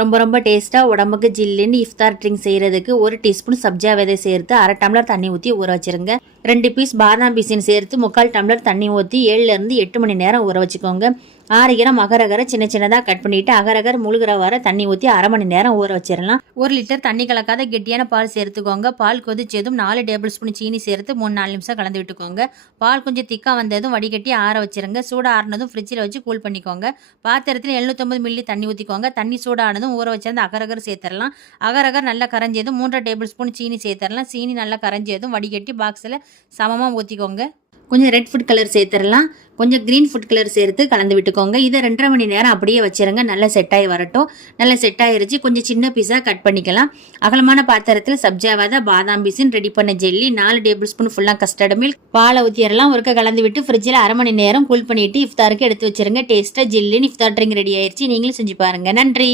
ரொம்ப ரொம்ப டேஸ்ட்டாக உடம்புக்கு ஜில்லுன்னு இஃப்தார் ட்ரிங்க் செய்கிறதுக்கு 1 டீஸ்பூன் சப்ஜா விதை சேர்த்து 1/2 டம்ளர் தண்ணி ஊற்றி ஊற வச்சுருங்க. 2 பீஸ் பாதாம் பீசின் சேர்த்து 3/4 டம்ளர் தண்ணி ஊற்றி 7லேருந்து 8 மணி நேரம் ஊற வச்சுக்கோங்க. 6 கிராம் அகரகரை சின்ன சின்னதாக கட் பண்ணிவிட்டு அகரகர் முழுகிற வர தண்ணி ஊற்றி 1/2 மணி நேரம் ஊற வச்சிடலாம். 1 லிட்டர் தண்ணி கலக்காத கெட்டியான பால் சேர்த்துக்கோங்க. பால் கொதிச்சதும் 4 டேபிள் ஸ்பூன் சீனி சேர்த்து 3-4 நிமிஷம் கலந்து விட்டுக்கோங்க. பால் கொஞ்சம் திக்காக வந்ததும் வடிகட்டி ஆற வச்சிருங்க. சூடாக ஆறினதும் ஃப்ரிட்ஜில் வச்சு கூல் பண்ணிக்கோங்க. பாத்திரத்தில் 750 மில்லி தண்ணி ஊற்றிக்கோங்க. தண்ணி சூடானதும் ஊற வச்சிருந்த அகரகர் சேர்த்துடலாம். அகரகர் நல்லா கரைஞ்சதும் 3 டேபிள் ஸ்பூன் சீனி சேர்த்துடலாம். சீனி நல்லா கரைஞ்சதும் வடிகட்டி பாக்ஸில் சமமாக ஊற்றிக்கோங்க. கொஞ்சம் ரெட் ஃபுட் கலர் சேர்த்துடலாம். கொஞ்சம் க்ரீன் ஃபுட் கலர் சேர்த்து கலந்து விட்டுக்கோங்க. இதை 2.5 மணி நேரம் அப்படியே வச்சிருங்க. நல்லா செட் ஆகி வரட்டும். நல்லா செட் ஆகிருச்சு. கொஞ்சம் சின்ன பீஸாக கட் பண்ணிக்கலாம். அகலமான பாத்திரத்தில் சப்ஜாவாத பாதாம் பீசின் ரெடி பண்ண ஜெல்லி 4 டேபிள் ஸ்பூன் ஃபுல்லாக கஸ்டர்ட் மில்க் பாலை ஊற்றிடலாம். ஒருக்க கலந்து விட்டு ஃப்ரிட்ஜில் 1/2 மணி நேரம் கூல் பண்ணிவிட்டு இஃப்தாருக்கு எடுத்து வச்சிருங்க. டேஸ்ட்டாக ஜில்லுன்னு இஃப்தார் ட்ரிங்க் ரெடி ஆயிடுச்சு. நீங்களும் செஞ்சு பாருங்கள். நன்றி.